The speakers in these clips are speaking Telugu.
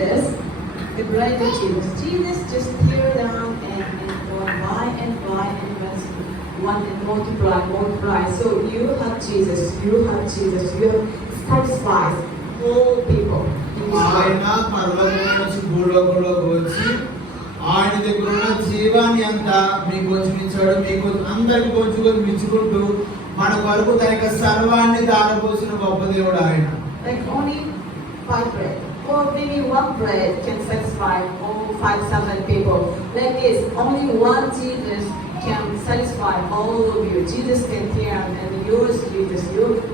Jesus, the bride of Jesus, Jesus just tear down and buy and want and multiply. So you have Jesus, you satisfied all people. ఆయన పరలోకం నుంచి భూలోకంలోకి వచ్చి ఆయన దగ్గర ఉన్న జీవాన్ని అంతా మీకు పంచుకుంటాడు. మీకు అందరికి పంచుకొని మిచ్చుకుంటూ మన కొరకు తన యొక్క సర్వాన్ని దారపోసిన గొప్ప దేవుడు ఆయన. Like only 5 bread or maybe 1 bread can satisfy all 5,000 people. Like this, only one Jesus can satisfy all of you. Jesus can hear and yours Jesus,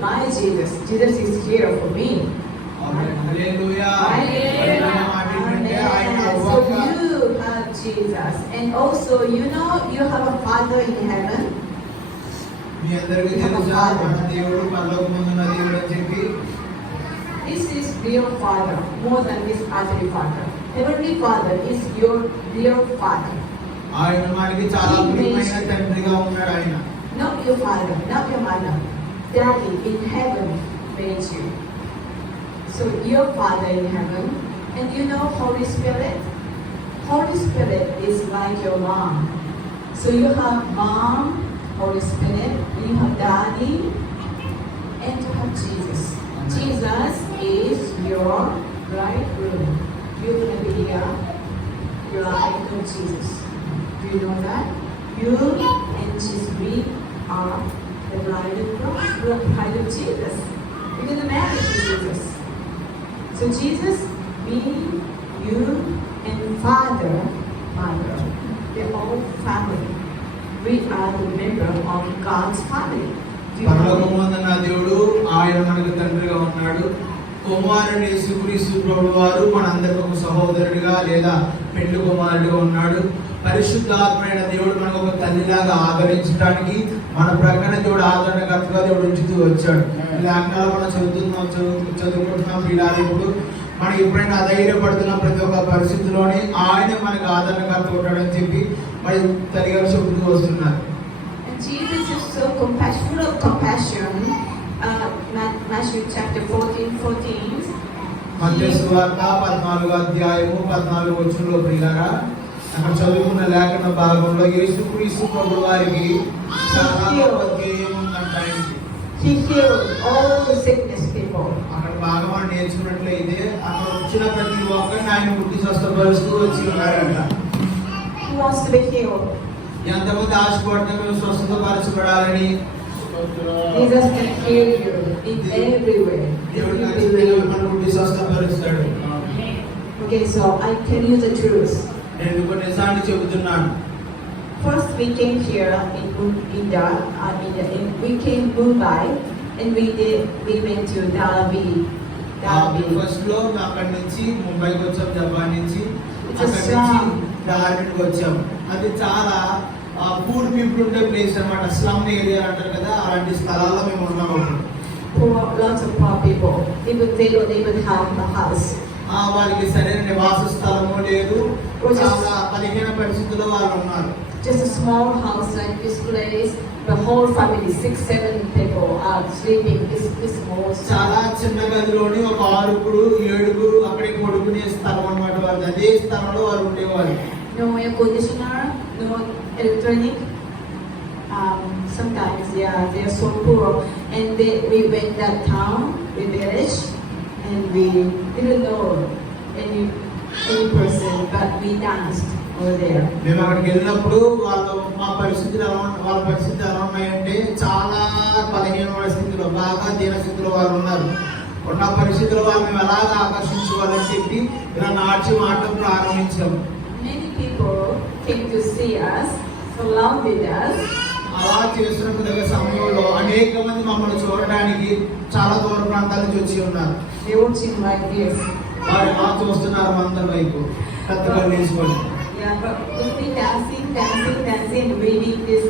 my Jesus. Jesus is here for me. Hallelujah. So you have Jesus, and also you know you have a Father in heaven. మీ అందరికీ తెలుసా మన దేవుడు పరలోకమందున్న దేవుడు అని చెప్పి. This is real Father, more than this earthly Father. Heavenly Father is your real Father. ఆయన మనకి చాలా ప్రియమైన తండ్రిగా ఉన్నాడు ఆయన. Not your father, not your mother. Daddy in heaven made you. So your Father in heaven, and you know Holy Spirit. Holy Spirit is like your mom. So you have mom, Holy Spirit, you have Daddy, and you have Jesus. Jesus is your bridegroom. You're going to be a bride of Jesus. Do you know that? You and we are the bride of Jesus. You're going to marry Jesus. So Jesus, me, you, and Father, Mother, they're all family. We are the member of God's family. పరలోకమందున్న దేవుడు ఆయన మనకు తండ్రిగా ఉన్నాడు. కుమారుడు యేసుక్రీస్తు ప్రభువు వారు మనందరికి ఒక సహోదరుడిగా లేదా పెండ్లి కుమారుడిగా ఉన్నాడు. పరిశుద్ధాత్మైన దేవుడు మనకు ఒక తల్లిలాగా ఆదరించడానికి మన ప్రక్కన దేవుడు ఆదరణకర్తగా దేవుడు ఉంచుతూ వచ్చాడు. లేఖనాలు మనం చదువుకుంటున్నాం పిల్లలు. ఇప్పుడు మనం ఎప్పుడైనా అధైర్యపడుతున్నాం ప్రతి ఒక్క పరిస్థితిలోని ఆయన మనకు ఆదరణకర్త ఉంటాడని చెప్పి మరి తల్లిగారు చెబుతూ వస్తున్నారు. Jesus is so full of compassion. Matthew chapter 14. మత్తయి సువార్త 14వ అధ్యాయము 14వ వచనంలో ప్రియులారా అక్కడ చదువుకున్న లేఖన భాగంలో యేసుక్రీస్తు ప్రభువు వారికి చాలా గొప్ప ధ్యేయం ఉందంట. He healed all the sickness people. అక్కడ భాగం నేర్చుకున్నట్లయితే అక్కడ వచ్చిన ప్రతి ఒక్కరిని ఆయన ముట్టి స్వస్థపరుస్తూ వచ్చి ఉన్నారంట. Who wants to be healed? ఎంతమంది ఆశపడుతున్నారు మేము స్వస్థపరచబడాలని? Jesus can heal you in every way. మన ముట్టి స్వస్థపరుస్తాడు. Okay, so I tell you the truth. నేను ఒక నిజాన్ని చెబుతున్నాను. First we came here in we came Mumbai and we went to Dalby. First లో అక్కడి నుంచి ముంబైకి వచ్చాం, జపాన్ నుంచి. అక్కడి నుంచి డార్బీకి వచ్చాం. అది చాలా పూర్ పీపుల్ ఉండే ప్లేస్ అన్నమాట. స్లమ్ ఏరియా అంటారు కదా, అలాంటి స్థలాల్లో మేము ఉన్నాము. Lots of poor people. Even they don't even have a house. వారికి సరైన నివాస స్థలము లేదు. చాలా బలహీన పరిస్థితుల్లో వాళ్ళు ఉన్నారు. Just a small house like this place, the whole family 6-7 people are sleeping this small. చాలా చిన్న గదిలోని ఒక 6-7 అక్కడికి పడుకునే స్థలం అన్నమాట. వాళ్ళు అదే స్థలంలో వాళ్ళు ఉండేవాళ్ళు. No air conditioner, no electronic. Sometimes they are so poor, and we went that town, we village, and we didn't know any person, but we danced over there. మేము అక్కడికి వెళ్ళినప్పుడు వాళ్ళ పరిస్థితులు ఎలా ఉన్నాయంటే చాలా బలహీనమైన స్థితిలో, బాగా దీన స్థితిలో వాళ్ళు ఉన్నారు. ఉన్న పరిస్థితుల్లో వాళ్ళు మేము ఎలాగ ఆకర్షించుకోవాలని చెప్పి ఇలా నాట్యం ఆడటం ప్రారంభించాము. Many people came to see us, along with us. అలా చేస్తున్న సమయంలో అనేక మంది మమ్మల్ని చూడడానికి చాలా దూర ప్రాంతాల నుంచి వచ్చి ఉన్నారు. They watching like this. వారు ఎలా చూస్తున్నారు అందరి వైపు కత్తిగా వేసుకొని. Yeah, but if we dancing, waving this,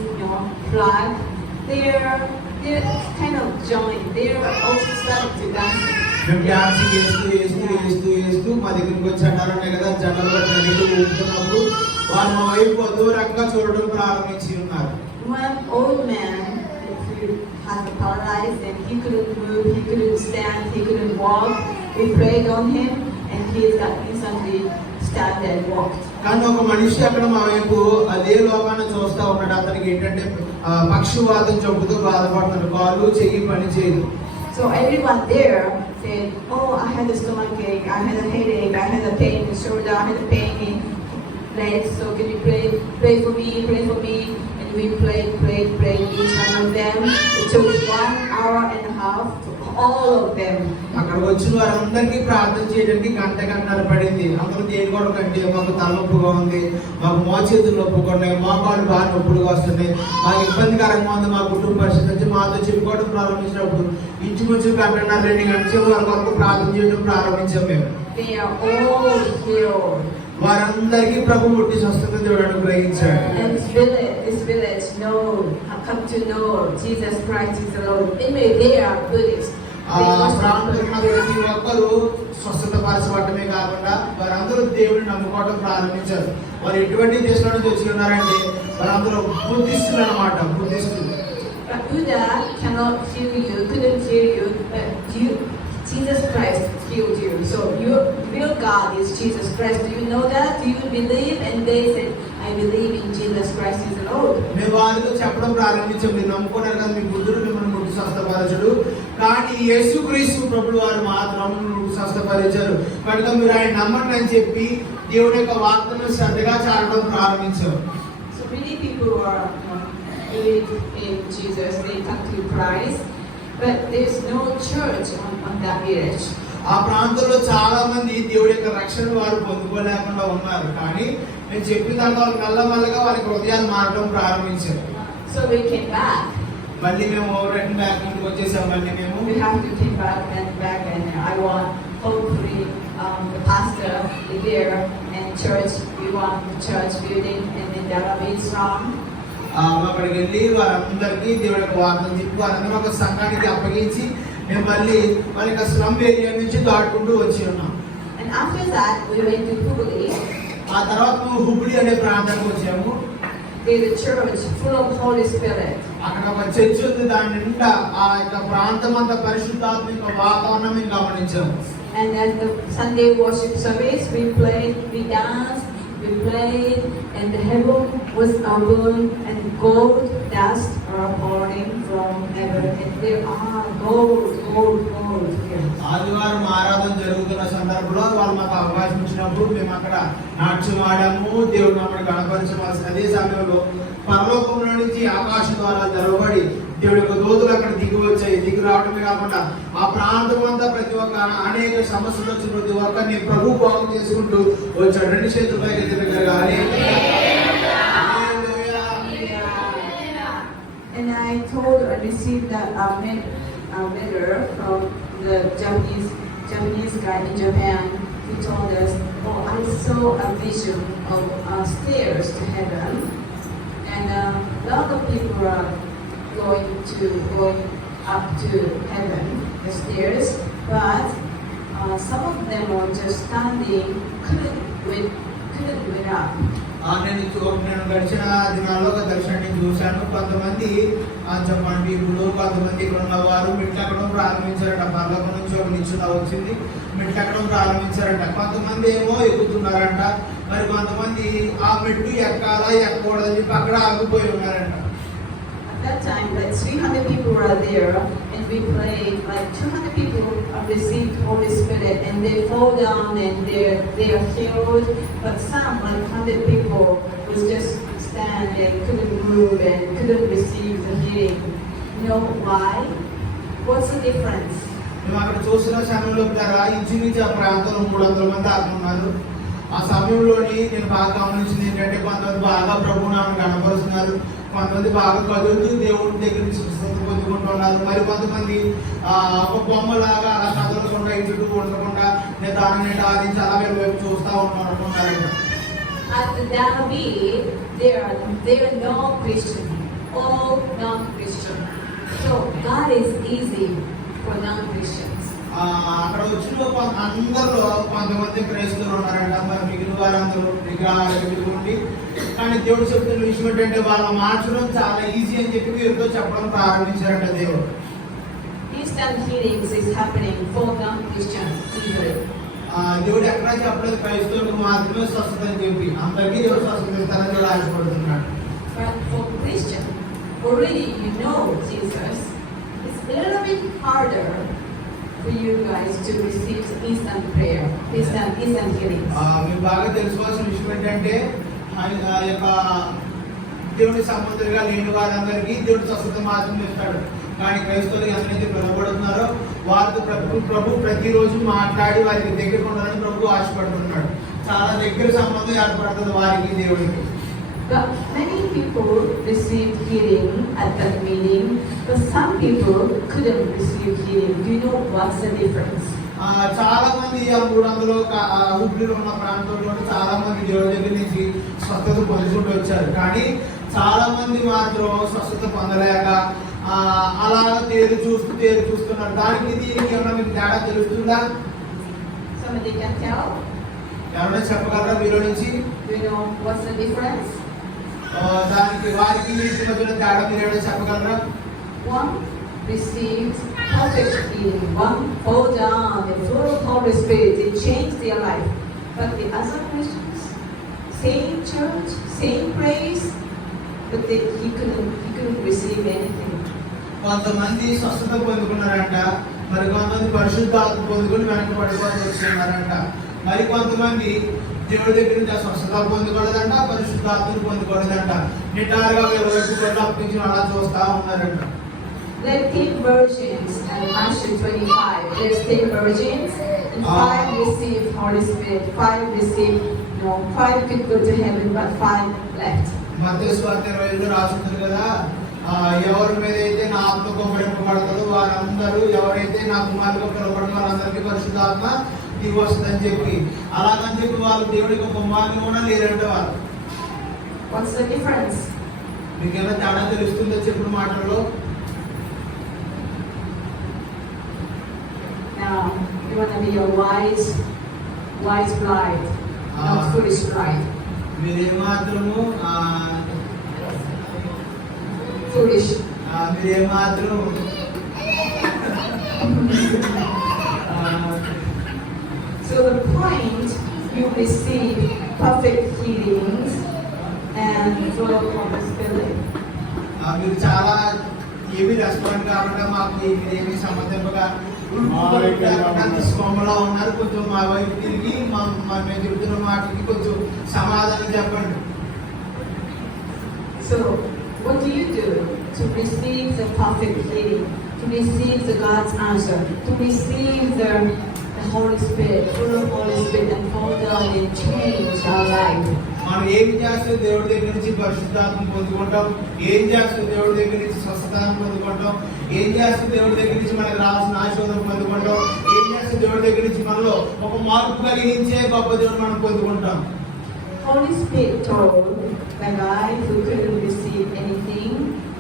flag, they're kind of joined. They're also starting to dance. మేము డాన్సింగ్ వేస్తూ మా దగ్గరికి వచ్చి జెండాలు ఉన్నాయి కదా, జెండాలు ఊపుతున్నప్పుడు వాళ్ళు మా వైపు దూరంగా చూడడం ప్రారంభించి ఉన్నారు. One old man, he has a paralyzed and he couldn't move, he couldn't stand, he couldn't walk. We prayed on him and he's got instant he stand and walked. కానీ ఒక మనిషి అక్కడ మా వైపు అదే లోకాన్ని చూస్తా ఉన్నాడు. అతనికి ఏంటంటే పక్షవాతం చంపుతూ బాధపడుతున్నాడు, కాళ్ళు చెయ్యి పని చేయదు. So everyone there said, "Oh, I had a stomach ache, I had a headache, I had a pain in the shoulder, I had a pain in legs. So can you pray for me, pray for me?" And we prayed each one of them. It took 1.5 hours to all of them. అక్కడ వచ్చిన వారందరికీ ప్రార్థన చేయడానికి గంటన్నర పడింది. అందరూ దేని కూడా కంటే మాకు తలనొప్పిగా ఉంది, మాకు మోచేతులు నొప్పుగా ఉన్నాయి, మోకాళ్ళు బాగా నొప్పులుగా వస్తున్నాయి, మాకు ఇబ్బందికరంగా ఉంది, మా కుటుంబ పరిస్థితి వచ్చి మాతో చెప్పుకోవడం ప్రారంభించినప్పుడు ఇంచుమించు గంటన్నర 2 గంటల వరకు ప్రార్థన చేయడం ప్రారంభించాం మేము. They are all healed. వారందరికీ ప్రభు ముట్టి స్వస్థత చూడడానికి గ్రహించాడు. And this village know, have come to know Jesus Christ is the Lord. Anyway, they are Buddhists. ఆ ప్రాంతంలో ఉన్న ప్రతి ఒక్కరు స్వస్థత పరచబడమే కాకుండా వారందరూ దేవుడిని నమ్ముకోవడం ప్రారంభించారు. వారు ఎటువంటి దేశంలో నుంచి వచ్చి ఉన్నారంటే వారందరూ బుద్ధిస్టులు అన్నమాట, బుద్ధిస్టులు. But Buddha cannot heal you, couldn't heal you, but Jesus Christ healed you. So your real God is Jesus Christ. Do you know that? Do you believe? And they said, "I believe in Jesus Christ is the Lord." మేము వారితో చెప్పడం ప్రారంభించాం, మీరు నమ్ముకున్నారు కదా, మీ బుద్ధుడు మిమ్మల్ని ముట్టి స్వస్థపరచడు, కానీ యేసుక్రీస్తు ప్రభువు వారు మాత్రం స్వస్థపరిచారు, కనుక మీరు ఆయన నమ్మండి అని చెప్పి దేవుడి యొక్క వార్తను శ్రద్ధగా చాటడం ప్రారంభించారు. So many people are believe in Jesus. They come to Christ. But there's no church on that village. ఆ ప్రాంతంలో చాలా మంది దేవుడి యొక్క రక్షణ వారు పొందుకోలేకుండా ఉన్నారు, కానీ నేను చెప్పిన తర్వాత నల్లమల్లగా వారికి హృదయాలు మారడం ప్రారంభించారు. So we came back. మళ్ళీ మేము రిటర్న్ బ్యాక్ ఇంటికి వచ్చేసాం. మళ్ళీ మేము We have to came back and I want hopefully the pastor is there and church. We want the church building and then there will be strong. అక్కడికి వెళ్ళి వారందరికీ దేవుడి యొక్క వార్తను చెప్పి వారందరూ ఒక సంఘానికి అప్పగించి మేము మళ్ళీ వారి యొక్క స్లమ్ ఏరియా నుంచి దాటుకుంటూ వచ్చి ఉన్నాం. And after that we went to Hubli. ఆ తర్వాత మేము హుబ్లీ అనే ప్రాంతానికి వచ్చాము. There's a church full of Holy Spirit. అక్కడ ఒక చర్చ్ ఉంది, దాని నిండా ఆ యొక్క ప్రాంతం అంతా పరిశుద్ధాత్మిక వాతావరణం మేము గమనించాము. And at the Sunday worship service we played, we danced, we played, and the heaven was open and gold dust are pouring from heaven, and there are gold here. ఆదివారం ఆరాధన జరుగుతున్న సందర్భంలో వాళ్ళు మాకు అవకాశం ఇచ్చినప్పుడు మేము అక్కడ నాట్యం ఆడాము, దేవుడు మమ్మల్ని కనపరచవలసిన అదే సమయంలో పరలోకంలో నుంచి ఆకాశ ద్వారా తెరవబడి దేవుడి యొక్క దూతలు అక్కడ దిగి వచ్చాయి. దిగి రావడమే కాకుండా ఆ ప్రాంతం అంతా ప్రతి ఒక్క అనేక సమస్యలు వచ్చిన ప్రతి ఒక్కరిని ప్రభు బాగు చేసుకుంటూ వచ్చాడు. 2 చేతుల పైకి ఎత్తుగానే. And I received a letter from the Japanese guy in Japan. He told us, "Oh, I saw a vision of stairs to heaven, and a lot of people are going up to heaven, the stairs, but some of them are just standing, couldn't went up." నేను గడిచిన దినాల్లో ఒక దర్శనాన్ని చూశాను. కొంతమంది జపాన్ పీపుల్, కొంతమంది ఇక్కడ ఉన్న వారు మెట్లు ఎక్కడం ప్రారంభించారట. పర్లోకం నుంచి ఒక నిచ్చెన వచ్చింది, మెట్లు ఎక్కడం ప్రారంభించారట. కొంతమంది ఏమో ఎక్కుతున్నారంట, మరి కొంతమంది ఆ మెట్లు ఎక్కాలా ఎక్కకూడదని చెప్పి అక్కడ ఆగిపోయి ఉన్నారంట. At that time, like 300 people were there, and we prayed. Like 200 people have received Holy Spirit, and they fall down and they are healed. But some, like 100 people, was just stand and couldn't move and couldn't receive the healing. You know why? What's the difference? మేము అక్కడ చూసిన సమయంలో ఇంచుమించు ఆ ప్రాంతంలో 300 మంది ఆత్మ ఉన్నారు. ఆ సమయంలోని నేను బాగా గమనించింది ఏంటంటే కొంతమంది బాగా ప్రభు నామమును కనపరుస్తున్నారు, కొంతమంది బాగా కదులుతూ దేవుడి దగ్గర నుంచి స్వస్థత పొందుకుంటున్నారు, మరి కొంతమంది ఒక బొమ్మలాగా అలా కదలకుండా ఇటు ఉండకుండా దానిని ఆదించి అలా వైపు చూస్తూ ఉంటున్నారంట. At the Danabi, there are no Christian, all non-Christian. So God is easy for non-Christians. అక్కడ వచ్చిన అందరూ కొంతమంది క్రైస్తవులు ఉన్నారంట, మరి మిగిలిన వారందరూ విగ్రహాలకు ఉండి. కానీ దేవుడు చెప్తున్న విషయం ఏంటంటే వాళ్ళ మార్చడం చాలా ఈజీ అని చెప్పి వీరితో చెప్పడం ప్రారంభించారంట. దేవుడు Instant healings is happening for non-Christians easily. దేవుడు ఎక్కడా చెప్పలేదు క్రైస్తవులకు మాత్రమే స్వస్థత అని చెప్పి, అందరికీ దేవుడు స్వస్థత ఇస్తానని దేవుడు ఆశపడుతున్నాడు. But for Christian, already you know Jesus, it's a little bit harder for you guys to receive instant prayer, instant healing. మీరు బాగా తెలుసుకోవాల్సిన విషయం ఏంటంటే ఆ యొక్క దేవుడి సంబంధులుగా లేని వారందరికీ దేవుడు స్వస్థత మాత్రమే ఇస్తాడు. కానీ క్రైస్తవులు ఎంతైతే పిలువబడుతున్నారో వారితో ప్రభు ప్రతిరోజు మాట్లాడి వారికి దగ్గర ఉండాలని ప్రభు ఆశపడుతున్నాడు. చాలా దగ్గర సంబంధం ఏర్పడుతుంది వారికి దేవుడికి. But many people received healing at that meeting, but some people couldn't receive healing. Do you know what's the difference? చాలా మంది ఆ 300 హుబ్లీలో ఉన్న ప్రాంతంలో చాలా మంది దేవుడి దగ్గర నుంచి స్వస్థత పొందుకుంటూ వచ్చారు. కానీ చాలా మంది మాత్రం స్వస్థత పొందలేక అలాగా తేరు చూస్తున్నారు. దానికి దీనికి ఏమన్నా మీకు తేడా తెలుస్తుందా? Somebody can tell? ఎవరైనా చెప్పగలరా మీలో నుంచి? Do you know what's the difference? దానికి వారికి వీరికి మధ్యలో తేడా మీరు ఏమైనా చెప్పగలరా? One receives perfect healing. One fall down and full of Holy Spirit. They change their life. But the other Christians, same church, same praise, but he couldn't receive anything. కొంతమంది స్వస్థత పొందుకున్నారంట, మరి కొంతమంది పరిశుద్ధాత్మ పొందుకుని వెనక పడిపోతూ వస్తున్నారంట. మరి కొంతమంది దేవుడి దగ్గర నుంచి ఆ స్వస్థత పొందుకోలేదంట, పరిశుద్ధాత్మను పొందుకోలేదంట. నిటారుగా వీళ్ళ వైపు కొన్ని అప్పించి అలా చూస్తా ఉన్నారంట. Let's take virgins and Matthew 25. Let's take virgins and 5 receive Holy Spirit. 5 receive, 5 could go to heaven, but 5 left. మత్తయి సువార్త 25లో రాసుంది కదా, ఎవరి మీద అయితే నా ఆత్మ కుమ్మరింపబడతారో వారందరూ, ఎవరైతే నా కుమారుగా పిలువబడిన వారందరికీ పరిశుద్ధాత్మ దిగి వస్తుందని చెప్పి, అలాగని చెప్పి వాళ్ళు దేవుడికి ఒక కుమారుని కూడా లేరంటే వాళ్ళు. What's the difference? మీకు ఏమైనా తేడా తెలుస్తుందో చెప్పిన మాటల్లో? Now you want to be a wise bride, not foolish bride. మీరేమాత్రము Foolish. మీరేమాత్రం So the point, you receive perfect healings and full of Holy Spirit. మీరు చాలా ఏమి రెస్పాండ్ కాకుండా మాకు ఏమి సంబంధింపగా స్వమ్మలో ఉన్నారు. కొంచెం మా వైపు తిరిగి మేము చెబుతున్న మాటకి కొంచెం సమాధానం చెప్పండి. So what do you do to receive the perfect healing, to receive the God's answer, to receive the Holy Spirit, full of Holy Spirit, and fall down and change our life? మనం ఏం చేస్తే దేవుడి దగ్గర నుంచి పరిశుద్ధాత్మ పొందుకుంటాం, ఏం చేస్తే దేవుడి దగ్గర నుంచి స్వస్థతను పొందుకుంటాం, ఏం చేస్తే దేవుడి దగ్గర నుంచి మనకు రావాల్సిన ఆశీర్వాదం పొందుకుంటాం, ఏం చేస్తే దేవుడి దగ్గర నుంచి మనలో ఒక మార్పు కలిగించే గొప్ప దేవుడు మనం పొందుకుంటాం. Holy Spirit told the guy who couldn't receive anything,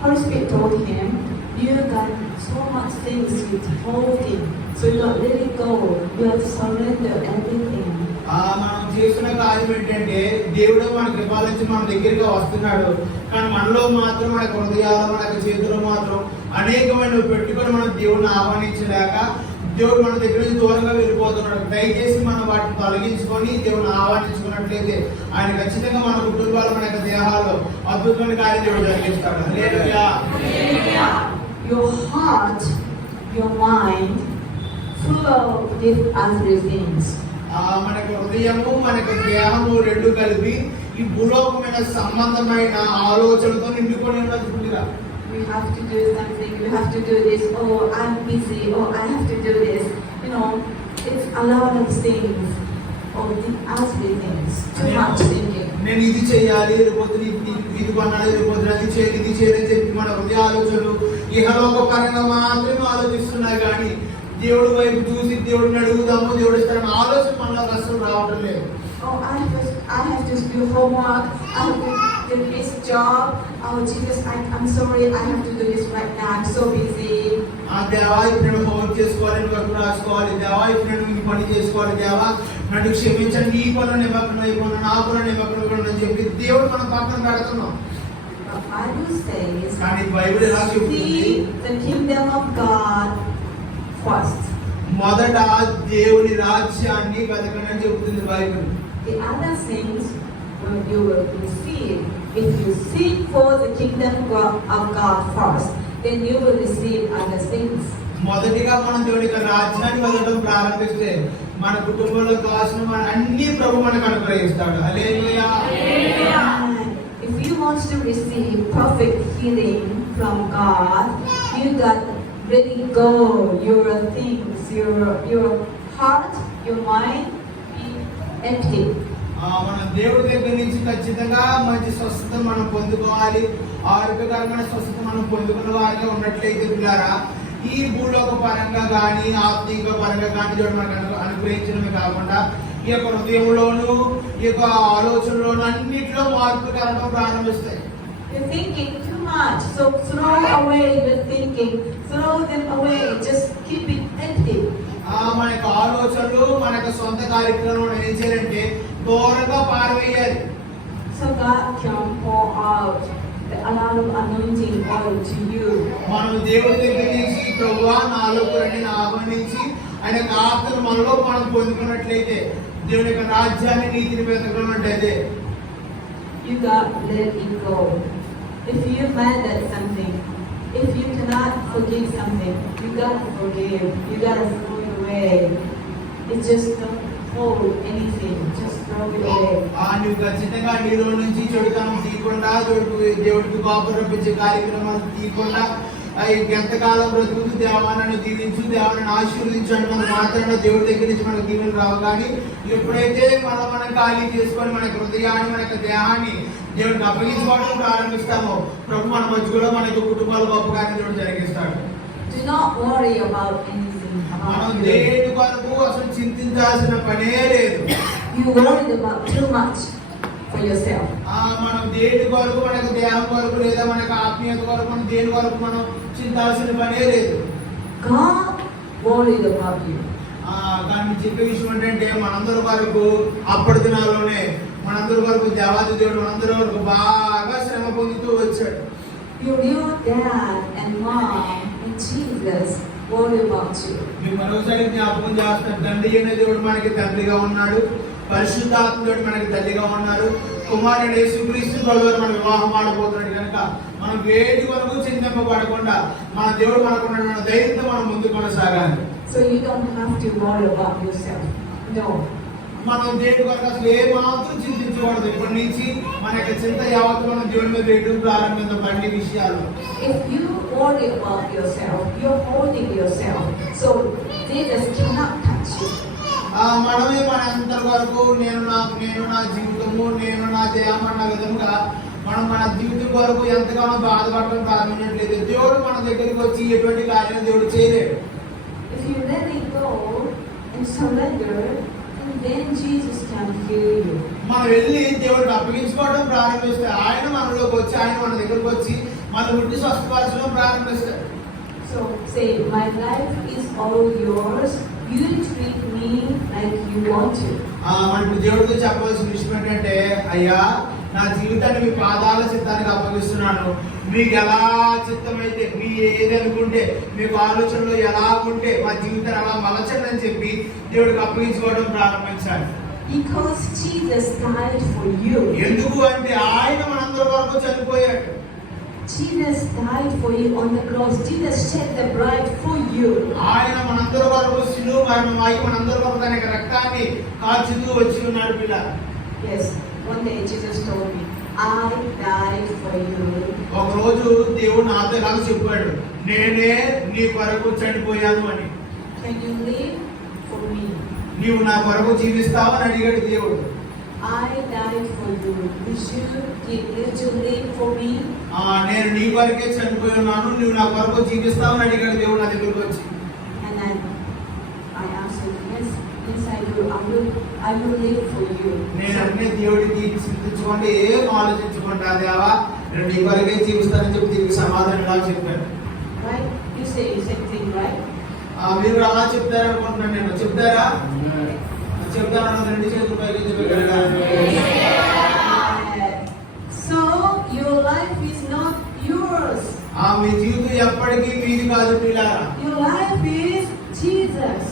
Holy Spirit told him, you got so much things with holding, so you don't let it go, you have to surrender everything. మనం చేస్తున్న కార్యం ఏంటంటే దేవుడు మనకి ఇవ్వాలని మన దగ్గరగా వస్తున్నాడు, కానీ మనలో మాత్రం మన హృదయాలు మన చేతుల్లో మాత్రం అనేకమైన పెట్టుకొని మనం దేవుడిని ఆహ్వానించలేక దేవుడు మన దగ్గర నుంచి దూరంగా వెళ్ళిపోతున్నాడు. దయచేసి మనం వాటిని తొలగించుకొని దేవుడిని ఆహ్వానించుకున్నట్లయితే ఆయన ఖచ్చితంగా మన కుటుంబాలు మన యొక్క దేహాల్లో అద్భుతమైన కార్యం దేవుడు జరిగిస్తాడు. Your heart, your mind, full of these other things. మనకి హృదయము మనకి దేహము రెండు కలిపి ఈ భూలోకమైన సంబంధమైన ఆలోచనతో నిండుకొని ఉన్నది పుట్టిగా. We have to do something, we have to do this, oh I'm busy, oh I have to do this. It's a lot of things, of the other things, too much thinking. నేను ఇది చేయాలి, రేపొద్దున ఇది కొనాలి, రేపొద్దున అది చేయాలి, ఇది చేయాలని చెప్పి మన హృదయ ఆలోచనలు ఇహలోక పరంగా మాత్రమే ఆలోచిస్తున్నాయి. కానీ దేవుడి వైపు చూసి దేవుడిని అడుగుదాము, దేవుడు ఇస్తాడని ఆలోచన మనలో అసలు రావడం లేదు. Oh, I have to do homework, I have to do this job, oh Jesus, I'm sorry, I have to do this right now, I'm so busy. దేవా ఇప్పుడు నేను హోంవర్క్ చేసుకోవాలి, వర్క్ రాసుకోవాలి, దేవా ఇప్పుడు నేను ఈ పని చేసుకోవాలి, దేవా నన్ను క్షమించండి, నీ పనులు నిమగ్నం అయిపోయినా నా పనులు నిమగ్నం అని చెప్పి దేవుడు మనం పక్కన పెడుతున్నాం. Bible says, కానీ బైబిల్ ఎలా చెప్తుంది? seek the kingdom of God first. మొదట దేవుని రాజ్యాన్ని వెతకండి అని చెబుతుంది Bible. The other things you will receive if you seek for the kingdom of God first, then you will receive other things. మొదటిగా మనం దేవుని యొక్క రాజ్యాన్ని వెతకడం ప్రారంభిస్తే మన కుటుంబంలో కావాల్సిన మన అన్ని ప్రభు మనకు అనుగ్రహిస్తాడు. హల్లెలూయా. If you want to receive perfect healing from God, you got really go your things, your heart, your mind be empty. మన దేవుడి దగ్గర నుంచి ఖచ్చితంగా మంచి స్వస్థత మనం పొందుకోవాలి. ఆరోగ్యకరమైన స్వస్థత మనం పొందుకున్న వారిగా ఉన్నట్లయితే పిల్లారా, ఈ భూలోక పరంగా కానీ ఆత్మీయ పరంగా కానీ దేవుడు మనకు అనుగ్రహించడమే కాకుండా ఈ యొక్క హృదయంలోను ఈ యొక్క ఆలోచనలోను అన్నింటిలో మార్పు కలగడం ప్రారంభిస్తాయి. You're thinking too much, so throw away your thinking, throw them away, just keep it empty. మన యొక్క ఆలోచనలు మన యొక్క సొంత కార్యక్రమం ఏం చేయాలంటే దూరంగా పారవేయాలి. So God can pour out the anointing oil to you. మనం దేవుడి దగ్గర నుంచి ప్రభువా నాలోకి రండి నా ఆహ్వానించి ఆయన యొక్క ఆత్మను మనలో మనం పొందుకున్నట్లయితే దేవుని యొక్క రాజ్యాన్ని నీతిని వెతకన్నట్లయితే You got let it go. If you mad at something, if you cannot forgive something, you got to forgive. You got to throw it away. It just don't hold anything. Just throw it away. నువ్వు ఖచ్చితంగా నీలో నుంచి చెడుతనం తీయకుండా దేవుడికి కోపం రప్పించే కార్యక్రమాలు తీయకుండా ఎంతకాలం బ్రతుకుతూ దేవాన్ని దీవించు దేవాన్ని ఆశీర్వదించు అని మనం మాట్లాడిన దేవుడి దగ్గర నుంచి మనకు దీవెనలు రావు. కానీ ఎప్పుడైతే మనం ఖాళీ చేసుకొని మన హృదయాన్ని మన దేహాన్ని దేవుడికి అప్పగించుకోవడం ప్రారంభిస్తామో ప్రభు మన మధ్యలో మన కుటుంబాల గొప్పగానే దేవుడు జరిగిస్తాడు. Do not worry about anything. మనం దేని కొరకు అసలు చింతించాల్సిన పనే లేదు. You worried about too much for yourself. మనం దేని కొరకు మనకు దేహం కొరకు లేదా మనకు ఆత్మీయత కొరకు మనం దేని కొరకు మనం చింతాల్సిన పనే లేదు. God worried about you. కానీ చెప్పే విషయం ఏంటంటే మనందరి వరకు అప్పటి దినాల్లోనే మనందరి వరకు దేవాది దేవుడు మనందరి వరకు బాగా శ్రమ పొందుతూ వచ్చాడు. Your dad and mom and Jesus worried about you. మీకు మరోసారి జ్ఞాపకం చేస్తాను, తండ్రి అనే దేవుడు మనకి తండ్రిగా ఉన్నాడు, పరిశుద్ధాత్మ దేవుడు మనకి తల్లిగా ఉన్నారు, కుమారుడు యేసుక్రీస్తు ప్రభువు మన వివాహం ఆడబోతున్నాడు. కనుక మనం వేటి వరకు చింతింపబడకుండా మన దేవుడు మనకు ఉన్న ధైర్యంతో మనం ముందుకు కొనసాగాలి. So you don't have to worry about yourself. No. మనం దేవుడి కొరకు అసలు ఏ మాత్రం చింతించకూడదు. ఇప్పటి నుంచి మన యొక్క చింత యావత్తు మనం దేవుడి మీద వేయడం ప్రారంభించాం బండి విషయాలు. If you worry about yourself, you're holding yourself. So Jesus cannot touch you. మనమే మన అంతటి వరకు నేను నా జీవితము నేను నా దేహం అన్న విధంగా మనం మన జీవితం వరకు ఎంతగానో బాధపడటం ప్రారంభించట్లేదు. దేవుడు మన దగ్గరికి వచ్చి ఎటువంటి కార్యం దేవుడు చేయలేడు. If you let it go and surrender, and then Jesus can heal you. మనం వెళ్ళి దేవుడికి అప్పగించుకోవడం ప్రారంభిస్తే ఆయన మనలోకి వచ్చి ఆయన మన దగ్గరకు వచ్చి మన ముట్టి స్వస్థపరచడం ప్రారంభిస్తాడు. So say, my life is all yours. You treat me like you want to. మనకు దేవుడితో చెప్పవలసిన విషయం ఏంటంటే, అయ్యా నా జీవితాన్ని మీ పాదాల చిత్తానికి అప్పగిస్తున్నాను. మీకు ఎలా చిత్తమైతే మీ ఏది అనుకుంటే మీకు ఆలోచనలో ఎలా ఉంటే మా జీవితాన్ని అలా మలచండి అని చెప్పి దేవుడికి అప్పగించుకోవడం ప్రారంభించాలి. Because Jesus died for you. ఎందుకు అంటే ఆయన మనందరి వరకు చనిపోయాడు. Jesus died for you on the cross. Jesus shed the blood for you. ఆయన మనందరి వరకు శిలువ మరణమై మనందరి వరకు తన రక్తాన్ని కాచుతూ వచ్చి ఉన్నాడు పిల్ల. Yes. One day Jesus told me, I died for you. ఒక రోజు దేవుడు నాతో ఇలా చెప్పాడు, నేనే నీ కొరకు చనిపోయాను అని. Can you live for me? నీవు నా కొరకు జీవిస్తావు అని అడిగాడు దేవుడు. I died for you. Would you live for me? నేను నీ కొరకే చనిపోయి ఉన్నాను, నువ్వు నా కొరకు జీవిస్తావు అని అడిగాడు దేవుడు నా దగ్గరికి వచ్చి. And then I answered, yes, I do. I will live for you. నేను అన్నీ దేవుడికి చింతించుకోండి, ఏం ఆలోచించుకుంటా దేవా నేను నీ కొరకే జీవిస్తానని చెప్పి దీనికి సమాధానం ఇలా చెప్పాను. Right? You say the same thing, right? మీరు అలా చెప్తారనుకుంటున్నాను. నేను చెప్తారా? చెప్తాను. రెండు చేతులు పైకి చెప్పగలరా? So your life is not yours. మీ జీవితం ఎప్పటికీ మీది కాదు పిల్లారా. Your life is Jesus.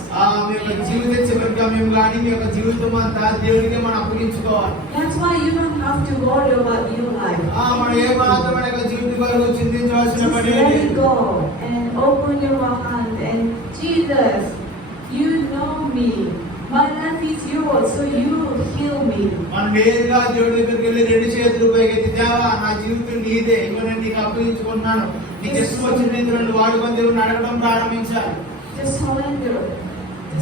సమయం కానీ మీ యొక్క జీవితం అంతా దేవునికి మనం అప్పగించుకోవాలి. That's why you don't have to worry about your life. మనం ఏ మాత్రం మన యొక్క జీవితం కొరకు చింతించవలసిన Just పని let లేదు. it go and open your hand and Jesus, you know me. My life is yours, so you heal me. మనం నేరుగా దేవుడి దగ్గరికి వెళ్ళి రెండు చేతులు పైకెత్తి, దేవా నా జీవితం నీదే, ఇక నేను నీకు అప్పగించుకున్నాను, నీకు ఇష్టం వచ్చిన రీతిలో వాడుకొని దేవుడిని అడగడం ప్రారంభించాలి. Just surrender.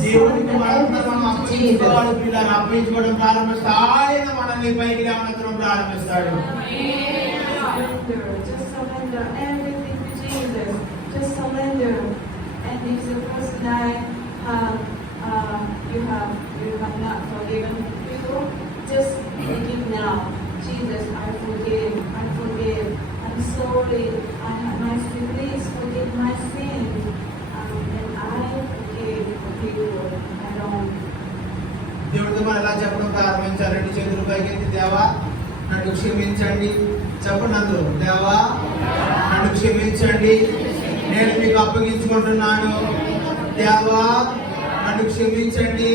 దేవుడికి మనం అప్పగించుకోవాలి. పిల్లలు అప్పగించుకోవడం ప్రారంభిస్తే ఆయన మనల్ని పైకి లేవనెత్తడం ప్రారంభిస్తాడు. Just surrender everything to Jesus. Just surrender. And if the first night you have not forgiven people, just forgive now. Jesus, I forgive. I'm sorry. My please forgive my sins. And I forgive people. I don't. దేవుడితో మనం ఎలా చెప్పడం ప్రారంభించాలి? రెండు చేతులు పైకెత్తి, దేవా నన్ను క్షమించండి చెప్పండి అందరూ. దేవా నన్ను క్షమించండి, నేను మీకు అప్పగించుకుంటున్నాను. దేవా నన్ను క్షమించండి,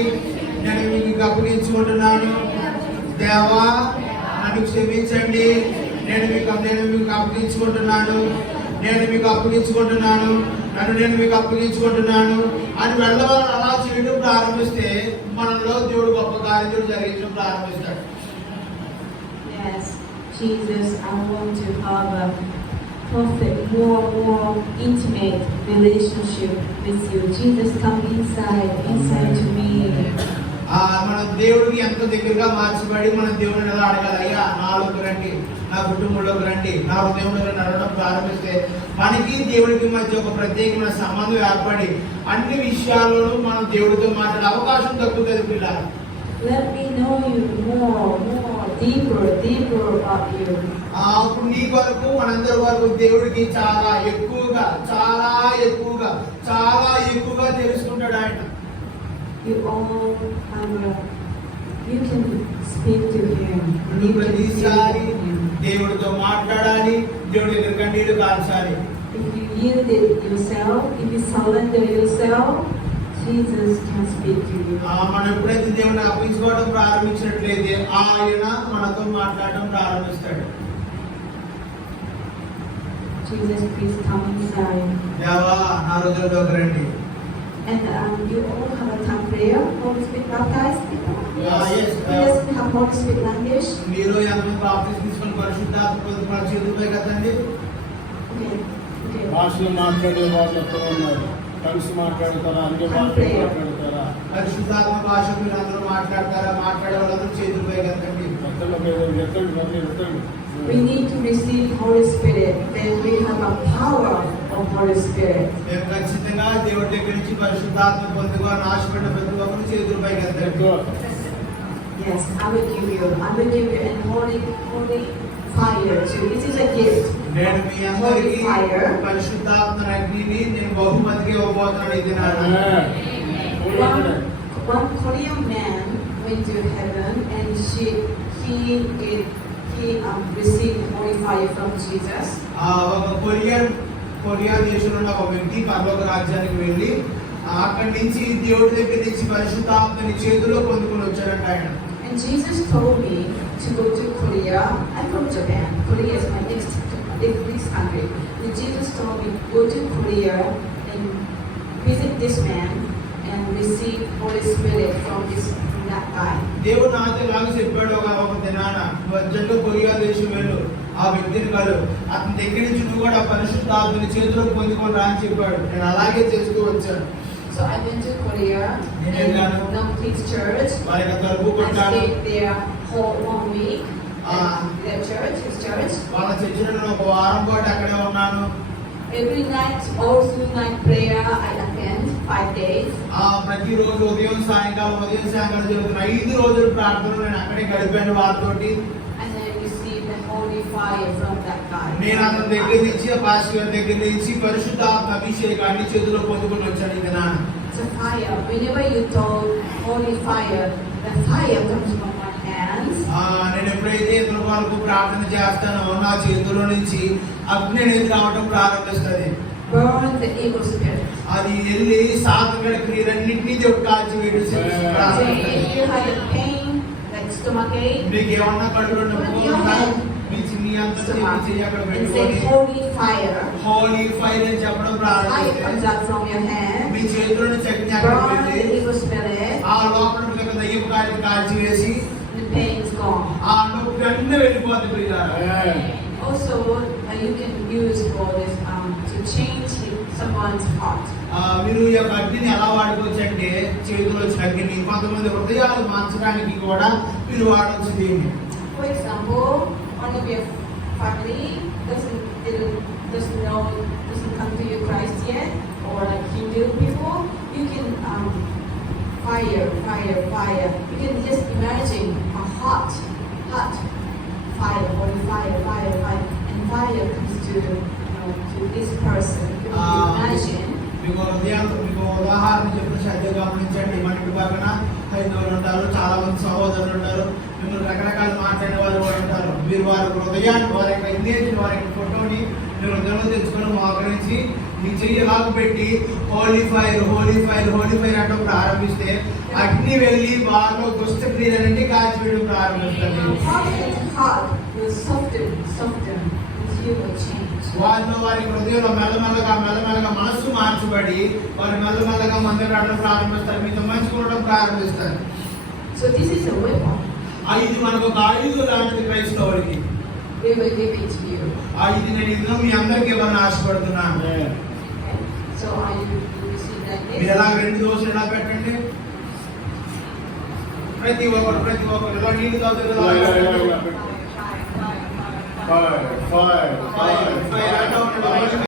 నేను మీకు అప్పగించుకుంటున్నాను. దేవా నన్ను క్షమించండి, నేను మీకు అప్పగించుకుంటున్నాను. నేను మీకు అప్పగించుకుంటున్నాను, నేను మీకు అప్పగించుకుంటున్నాను అని వెళ్ళవాలని అలా చేయడం ప్రారంభిస్తే మనలో దేవుడు గొప్ప కార్యాలు జరిగించడం ప్రారంభిస్తాడు. Yes, Jesus, I want to have a perfect, more intimate relationship with you. Jesus, come inside to me. మన దేవుడికి ఎంత దగ్గరగా మార్చబడి మన దేవుడిని ఎలా అడగాలి? అయ్యా నాలోకి రండి, నా కుటుంబంలోకి రండి, నా హృదయంలో నడవడం ప్రారంభిస్తే మనకి దేవుడికి మధ్య ఒక ప్రత్యేకమైన సంబంధం ఏర్పడి అన్ని విషయాల్లోనూ మనం దేవుడితో మాట్లాడే అవకాశం తగ్గుతుంది పిల్లలు. Let me know you more, deeper about you. అప్పుడు నీ కొరకు మనందరి వరకు దేవుడికి చాలా ఎక్కువగా తెలుసుకుంటాడు ఆయన. You can speak to him. నువ్వు ప్రతిసారి దేవుడితో మాట్లాడాలి, దేవుడి దగ్గర కన్నీళ్లు కార్చాలి. If you yield it yourself, if you surrender yourself, Jesus can speak to you. మనం ఎప్పుడైతే దేవుడిని అప్పగించుకోవడం ప్రారంభించినట్లయితే ఆయన మనతో మాట్లాడడం ప్రారంభిస్తాడు. Jesus, please come inside. దేవా నా హృదయంలోకి రండి. And you all have a tongue prayer. Holy Spirit baptized people. Yes. Yes, we have Holy Spirit language. మీరు ఎంతమంది బాప్తిస్మం తీసుకొని పరిశుద్ధాత్మ పొందుకున్న చేతులపై కదండి. Okay. భాషలు మాట్లాడే వాళ్ళు ఎక్కడ ఉన్నారు? టంగ్స్ మాట్లాడతారా? అన్ని భాషలు మాట్లాడతారా? పరిశుద్ధాత్మ భాష మీరు అందరూ మాట్లాడతారా? మాట్లాడే వాళ్ళందరూ చేతులపై కదండి. ఎత్తండి. We need to receive Holy Spirit. Then we have a power of Holy Spirit. మేము ఖచ్చితంగా దేవుడి దగ్గర నుంచి పరిశుద్ధాత్మ పొందుకోవాలని ఆశపడ్డ ప్రతి ఒక్కరు చేతులపై కదండి. Yes, I will give you a holy fire too. This is a gift. నేను మీ అందరికీ పరిశుద్ధాత్మ అగ్నిని నేను బహుమతిగా ఇవ్వబోతున్నాను ఈ దినాన. One Korean man went to heaven and he received holy fire from Jesus. ఒక కొరియా దేశంలో ఉన్న ఒక వ్యక్తి పరలోక రాజ్యానికి వెళ్ళి అక్కడి నుంచి దేవుడి దగ్గర నుంచి పరిశుద్ధాత్మని చేతిలో పొందుకొని వచ్చాడంట ఆయన. And Jesus told me to go to Korea. I'm from Japan. Korea is my next country. And Jesus told me go to Korea and visit this man and receive Holy Spirit from that guy. దేవుడు నాతో లాగా చెప్పాడు ఒక దినాన అర్జెంట్ కొరియా దేశం వెళ్ళు, ఆ వ్యక్తిని కలు, అతని దగ్గర నుంచి నువ్వు కూడా పరిశుద్ధాత్మని చేతిలో పొందుకొని రా అని చెప్పాడు. నేను అలాగే చేస్తూ వచ్చాను. So I went to Korea and Namkit's church. I stayed there for 1 week. Their church. వాళ్ళ చర్చిలో ఒక వారం పాటు అక్కడే ఉన్నాను. Every night, all through night prayer, I attend 5 days. ప్రతిరోజు ఉదయం సాయంకాలం జరుగుతున్న 5 రోజుల ప్రార్థనలు నేను అక్కడే గడిపాను వారితోటి. And I received the holy fire from that guy. నేను అతని దగ్గర నుంచి పాస్టర్ దగ్గర నుంచి పరిశుద్ధాత్మ అభిషేకాన్ని చేతిలో పొందుకొని వచ్చాను ఇది నాన్న. It's a fire. Whenever you told holy fire, the fire comes from my hands. నేను ఎప్పుడైతే ఇతర వరకు ప్రార్థన చేస్తానో నా చేతిలో నుంచి అగ్ని అనేది రావడం ప్రారంభిస్తుంది. Burn the evil spirit. అది వెళ్ళి సాధన క్రియలన్నింటినీ దేవుడు కాల్చివేయడం So if you have a pain, like stomachache, మీకు ఏమన్నా కడుపులో నొప్పి ఉన్నా మీ చిన్ని అంత చెయ్యి అక్కడ and పెట్టుకొని say holy fire. Holi fire అని చెప్పడం Fire ప్రారంభిస్తే comes out from your hand. మీ చేతిలో నుంచి అగ్ని అక్కడ Burn పెట్టి the evil spirit. ఆ లోపల ఉన్న దయ్యపు కార్యం కాల్చివేసి The pain is gone. ఆ నొప్పి అన్నీ వెళ్ళిపోతుంది ప్రియులారా. Also, you can use for this to change someone's heart. మీరు ఈ యొక్క అగ్నిని ఎలా వాడుకోవచ్చు అంటే చేతిలో వచ్చిన అగ్నిని కొంతమంది హృదయాలు మార్చడానికి కూడా మీరు వాడవచ్చు దీన్ని. For example, one of your family doesn't come to your Christ yet, or like Hindu people, you can fire. You can just imagine a hot fire, holy fire, and fire comes to this person. You can imagine. మీకు ఉదాహరణ చెప్పిన శ్రద్ధ గమనించండి. మన ఇంటి పక్కన హైందవులు ఉంటారు, చాలా మంది సహోదరులు ఉంటారు, మిమ్మల్ని రకరకాల మాట్లాడే వాళ్ళు కూడా ఉంటారు. మీరు వారి హృదయాన్ని, వారి యొక్క ఇమేజ్, వారి యొక్క ఫోటోని మీరు హృదయంలో తెచ్చుకొని మోకరించి మీ చెయ్యి లాగు పెట్టి హోలీ ఫైర్ అంటూ ప్రారంభిస్తే అగ్ని వెళ్ళి బాగా దుష్ట క్రియలన్నీ కాల్చివేయడం ప్రారంభిస్తుంది. Heart will soften, you will change. వారిలో వారి హృదయంలో మెల్లమెల్లగా మనస్సు మార్చబడి వారు మెల్లమెల్లగా మందిరం రావడం ప్రారంభిస్తారు, మీతో మంచుకోవడం ప్రారంభిస్తారు. So this is a weapon. ఇది మనకు ఒక ఆయుధం లాంటిది క్రైస్తవులకి. We will give it to you. ఇది నేను ఇదిగో మీ అందరికీ ఇవ్వాలని ఆశపడుతున్నాను. So are you receive like this? మీరు ఎలా రెండు దోశలు ఎలా పెట్టండి, ప్రతి ఒక్కరు ఇలా నీళ్ళు తాగుతారు. Fire. ఫైర్ అంటూ ఉన్నాడు.